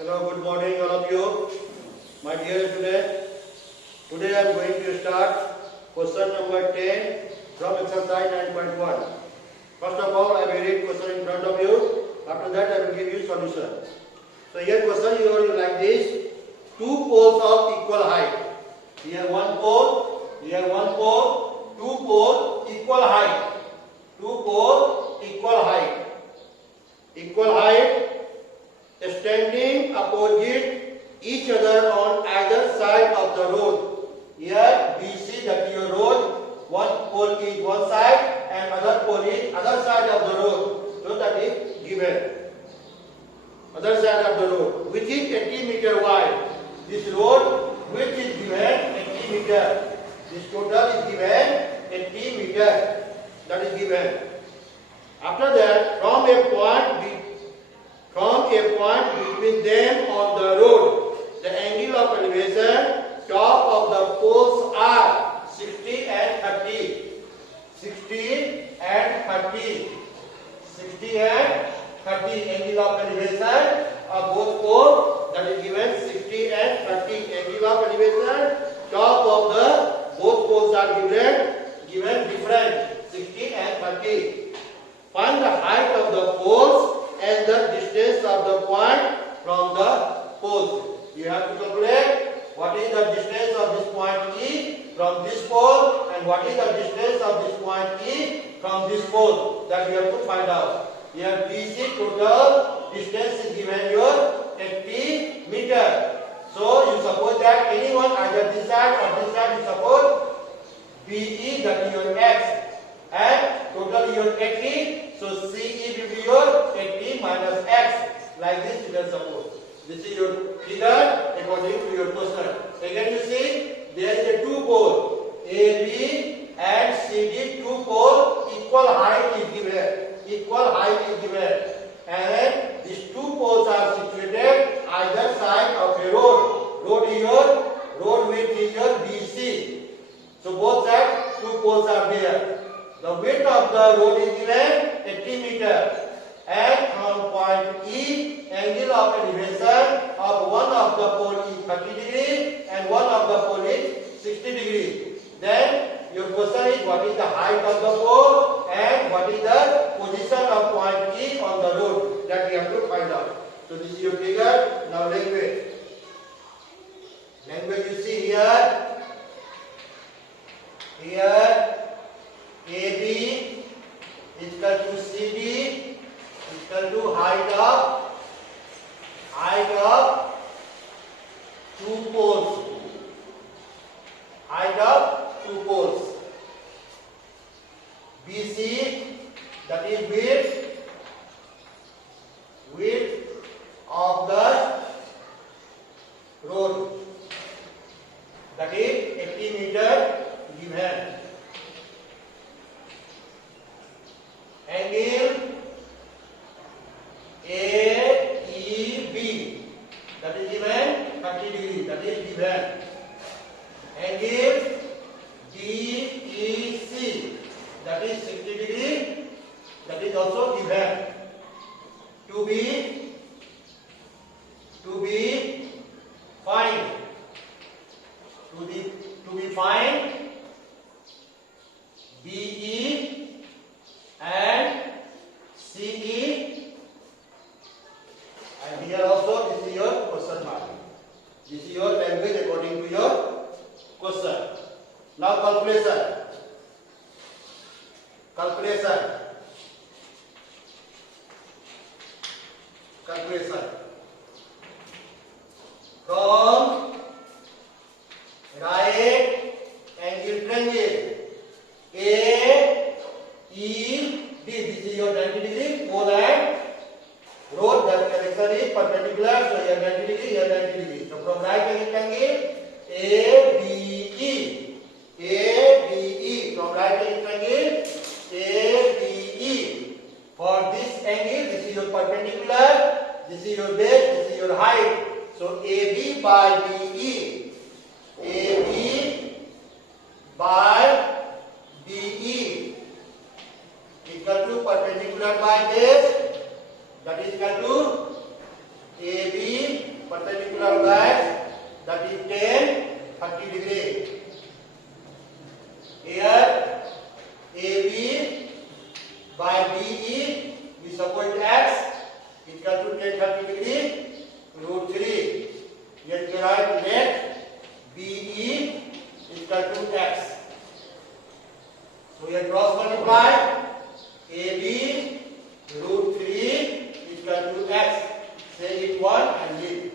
Hello, good morning all of you. My dear students, today I am going to start question number 10 from exercise 9.1. First of all, I will read question in front of you. After that, I will give you solution. So here question you will like this. Two poles of equal height. Here one pole, here one pole, two poles equal height. Two poles equal height. Equal height standing opposite each other on either side of the road. Here we see that your road, one pole is one side and other pole is other side of the road. So that is given. Other side of the road, which is 80 meter wide. This road, which is given 80 meter. This total is given 80 meter. That is given. After that, from a point between them on the road, the angle of elevation top of the poles are 60 and 30. 60 and 30. 60 and 30 angle of elevation of both poles, that is given 60 and 30 angle of elevation top of the both poles are given different 60 and 30. Find the height of the poles and the distance of the point from the poles. You have to calculate what is the distance of this point E from this pole and what is the distance of this point E from this pole. That you have to find out. Here BC total distance is given your 80 meter. So you suppose that anyone either this side or this side, you suppose BE, that is your X, and total your 80. So CE will be your 80 minus X. Like this you can suppose. This is your figure according to your question. Again you see there is a two pole AB and CD. Two pole equal height is given. Equal height is given. And these two poles are situated either side of a road. Road width is your BC. So both sides two poles are there. The width of the road is given 80 meter. And from point E, angle of elevation of one of the pole is 30 degree and one of the pole is 60 degree. Then your question is what is the height of the pole and what is the position of point E on the road. That we have to find out. So this is your figure. Now language. Language you see here. Here AB is equal to CD is equal to height of two poles. Height of two poles. BC, that is width of the road. That is 80 meter given. Angle AEB, that is given 30 degree, that is given. Angle DEC, that is 60 degree, that is also given. To be find BE and CE, and here also this is your question mark. This is your language according to your question. Now calculation. From right angle triangle AED, this is your 90 degree pole and road. That direction is perpendicular. So here 90 degree, here 90 degree. So from right angle triangle ABE, from right angle triangle ABE. For this angle, this is your perpendicular, this is your base, this is your height. So AB by BE, AB by BE equal to perpendicular by base, that is equal to AB perpendicular lines, that is 10, 30 degree. Here AB by BE, we suppose X is equal to 10, 30 degree, root 3. Here we write let BE is equal to X. So here cross multiply AB root 3 is equal to X. Say it one and leave.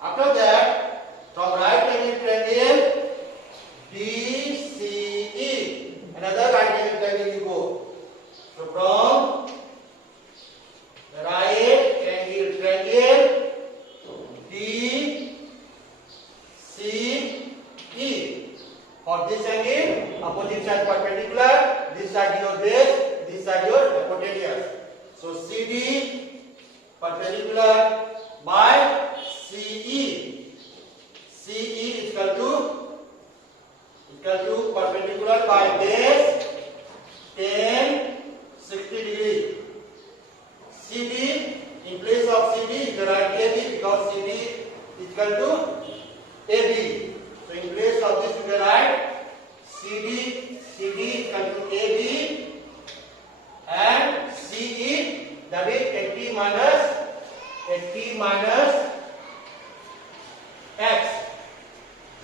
After that, from right angle triangle DCE, another right angle triangle you go. So from the right angle triangle DCE, for this angle, opposite side perpendicular, this side your base, this side your hypotenuse. So CD perpendicular by CE. CE is equal to perpendicular by base 10, 60 degree. CD, in place of CD, you write AB because CD is equal to AB. So in place of this, you can write CD is equal to AB and CE, that is 80 minus X.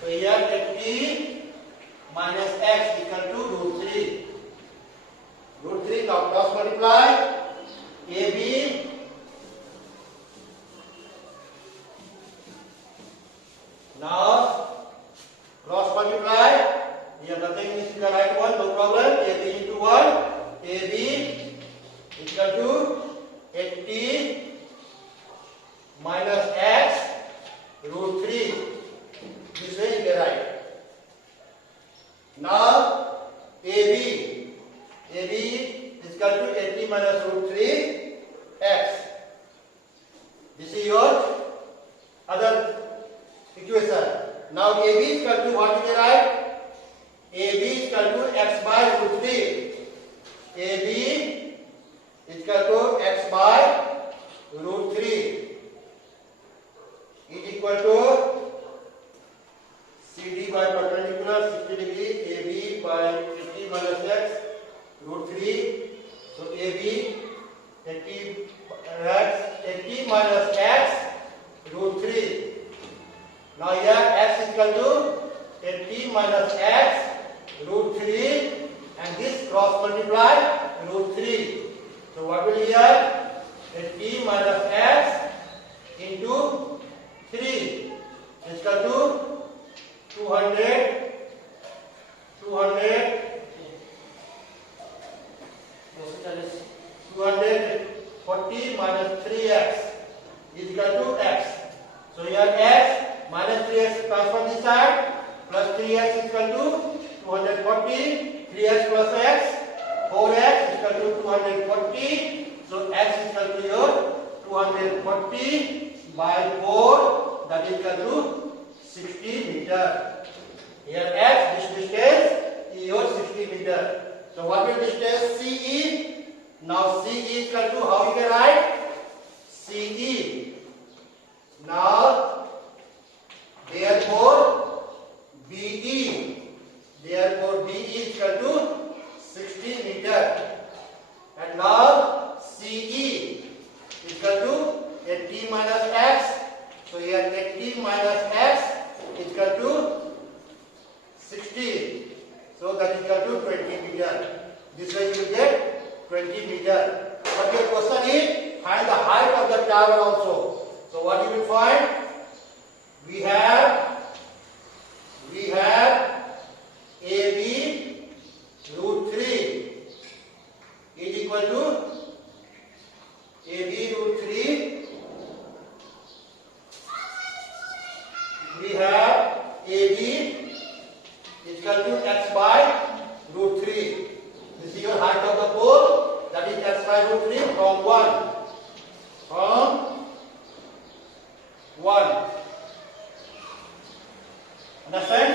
So here 80 minus X equal to root 3. Root 3, now cross multiply AB now cross multiply. Here nothing is the right one, no problem. AB into 1. AB equal to 80 minus X root 3. This way you get right. Now AB is equal to 80 minus root 3 X. This is your other equation. Now AB is equal to what you get right? AB is equal to X by root 3. AB is equal to X by root 3 is equal to CD by perpendicular 60 degree, AB by 80 minus X root 3. So AB 80 minus X root 3. Now here X is equal to 80 minus X root 3 and this cross multiply root 3. So what will here? 80 minus X into 3 is equal to 240 minus 3x is equal to x. So here x minus 3x transfer this side plus 3x is equal to 240, 3x plus x, 4x is equal to 240. So x is equal to your 240 by 4, that is equal to 60 meter. Here x, this distance is your 60 meter. So what will distance CE? Now CE is equal to, how you can write? CE. Now, therefore, BE. Therefore, BE is equal to 60 meter. And now, CE is equal to 80 minus x. So here 80 minus x is equal to 60. So that is equal to 20 meter. This way you will get 20 meter. But your question is, find the height of the tower also. So what you will find? We have AB root 3 is equal to AB root 3. We have AB is equal to x by root 3. This is your height of the pole, that is x by root 3 from 1. From 1. Understand?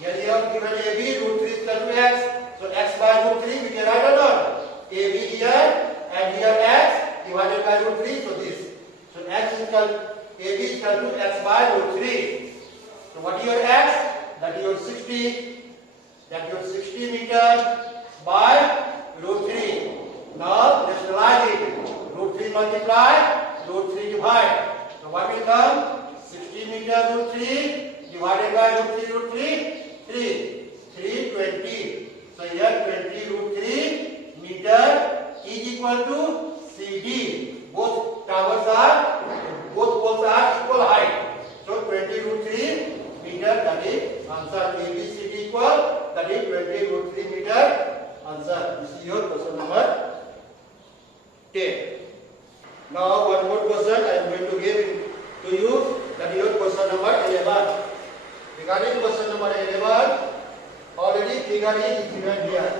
Here you have given AB root 3 is equal to x. So x by root 3 we can write or not? AB here and here x divided by root 3. So this. So x is equal AB is equal to x by root 3. So what is your x? That is your 60. That is your 60 meter by root 3. Now rationalize it. Root 3 multiply, root 3 divide. So what will come? 60 meter root 3 divided by root 3, 320. So here 20 root 3 meter is equal to CD. Both poles are equal height. So 20 root 3 meter, that is answer. ABCD equal, that is 20 root 3 meter answer. This is your question number 10. Now one more question I am going to give to you, that is your question number 11. Regarding question number 11, already figure is given here.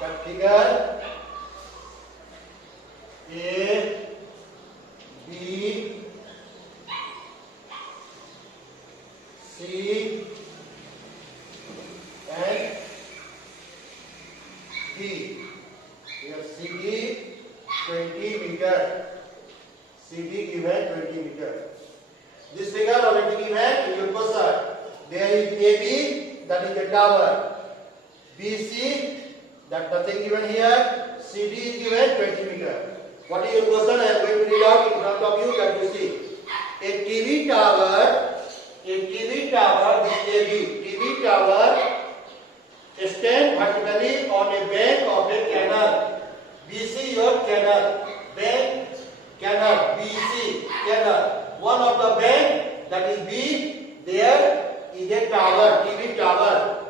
That figure A, B, C and D. Here CD 20 meter. CD given 20 meter. This figure already given in your question. There is AB, that is the tower. BC, that nothing given here. CD is given 20 meter. What is your question? I am going to read out in front of you that you see. A TV tower, this TV tower stand vertically on a bank of a canal. BC your canal, bank, canal, BC, canal. One of the bank, that is B, there is a tower, TV tower.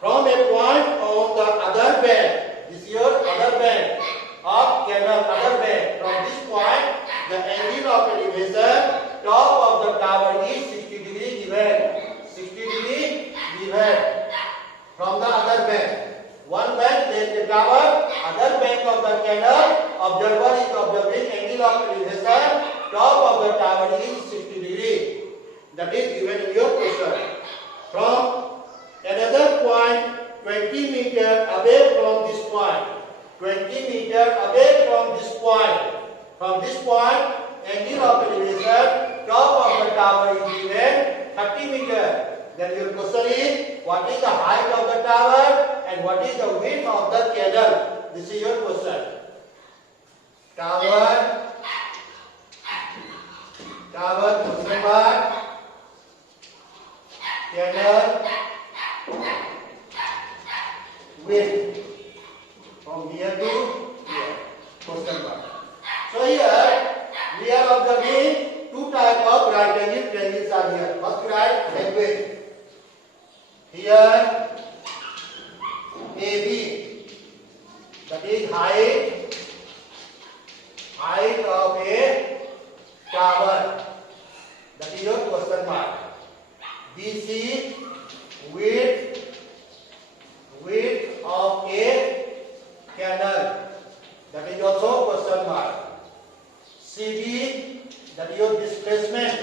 From a point on the other bank, this is your other bank of canal, other bank. From this point, the angle of elevation, top of the tower is 60 degree given. 60 degree given. From the other bank. One bank there is the tower, other bank of the canal, observer is observing angle of elevation, top of the tower is 60 degree. That is given in your question. From another point 20 meter away from this point. 20 meter away from this point. From this point, angle of elevation, top of the tower is given 30 meter. Then your question is, what is the height of the tower and what is the width of the canal? This is your question. Tower, question mark, canal, width. From here to here, question mark. So here, we are observing two types of right angle triangles are here. First right angle. Here, AB, that is height of a tower. That is your question mark. BC, width of a canal. That is also question mark. CD, that is your displacement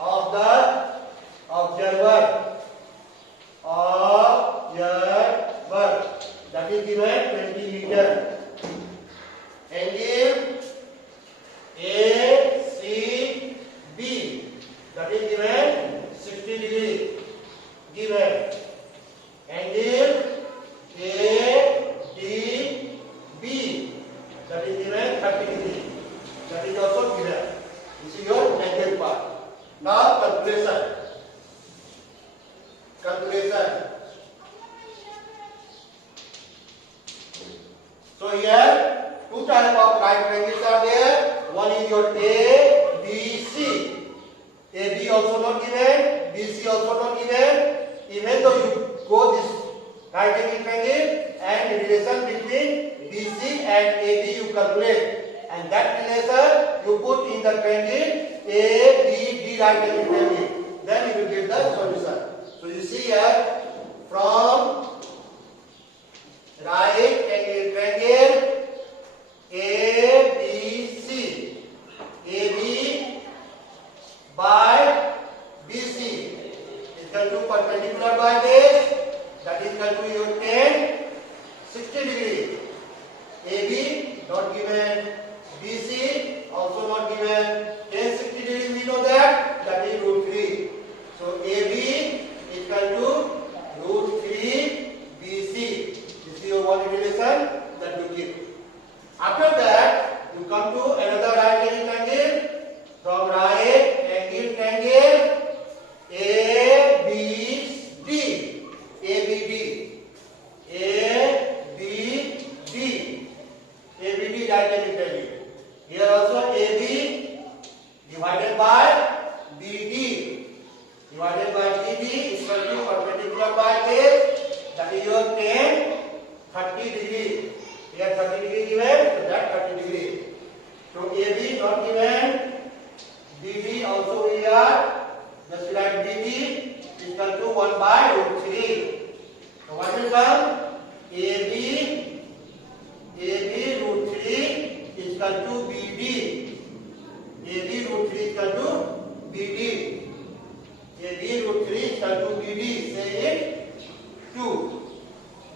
of the observer. That is given 20 meter. Angle ACB, that is given 60 degree. Given. Angle ADB, that is given 30 degree. That is also given. This is your angle part. Now calculation. So here two types of right triangles are there. One is your ABC. AB also not given, BC also not given. Even though you go this right angle triangle and the relation between BC and AB you calculate, and that relation you put in the triangle ABD right angle triangle. Then you will get the solution. So you see here, from right angle triangle ABC, AB by BC is equal to perpendicular by base, that is equal to your 10, 60 degree. AB not given, BC also not given. Tan 60 degrees we know that is root 3. So AB is equal to root 3 BC. This is your one relation that you keep. After that, you come to another right angle triangle. From right angle triangle ABD. ABD. ABD right angle triangle. Here also AB divided by BD. Divided by BD is equal to perpendicular by this. That is your tan 30 degree. Here 30 degree given, so that 30 degree. So AB not given, BD also we are. Just write BD is equal to 1 by root 3. So what will come? AB root 3 is equal to BD. AB root 3 is equal to BD. AB root 3 is equal to BD. Say it 2.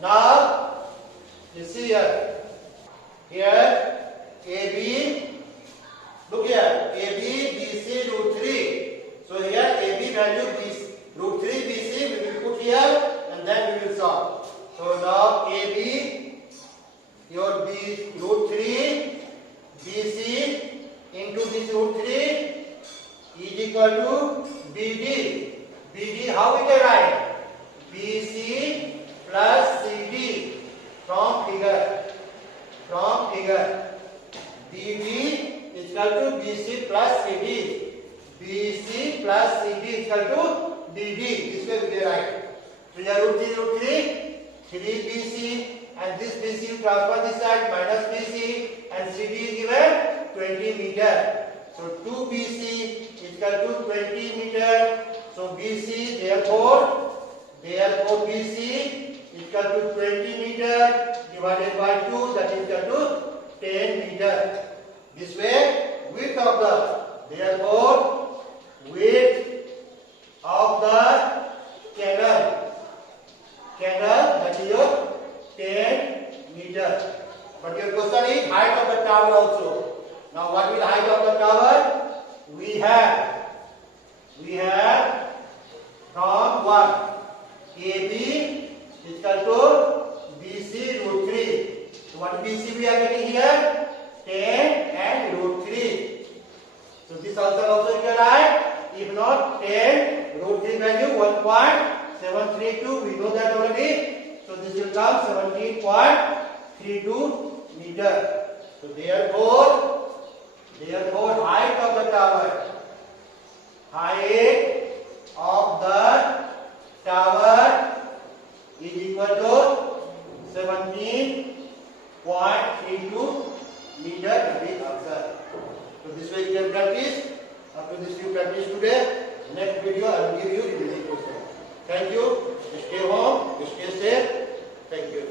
Now you see here. Here AB, look here, AB BC root 3. So here AB value BC, root 3 BC we will put here and then we will solve. So now AB, your B root 3 BC into this root 3 is equal to BD. BD how we can write? BC plus CD from figure. BD is equal to BC plus CD. BC plus CD is equal to BD. This way we can write. So here root 3, 3BC, and this BC you transfer this side, minus BC, and CD is given 20 meter. So 2BC is equal to 20 meter. So BC therefore BC is equal to 20 meter divided by 2, that is equal to 10 meter. This way width of the canal that is your 10 meter. But your question is height of the tower also. Now what will height of the tower? We have from 1 AB is equal to BC root 3. So what BC we are getting here? 10 and root 3. So this answer also you can write. If not 10, root 3 value 1.732. We know that already. So this will come 17.32 meter. So therefore height of the tower. Height of the tower is equal to 17.32 meter. Big answer. So this way you can practice. After this you practice today. Next video I will give you remaining question. Thank you. Stay home. Stay safe. Thank you.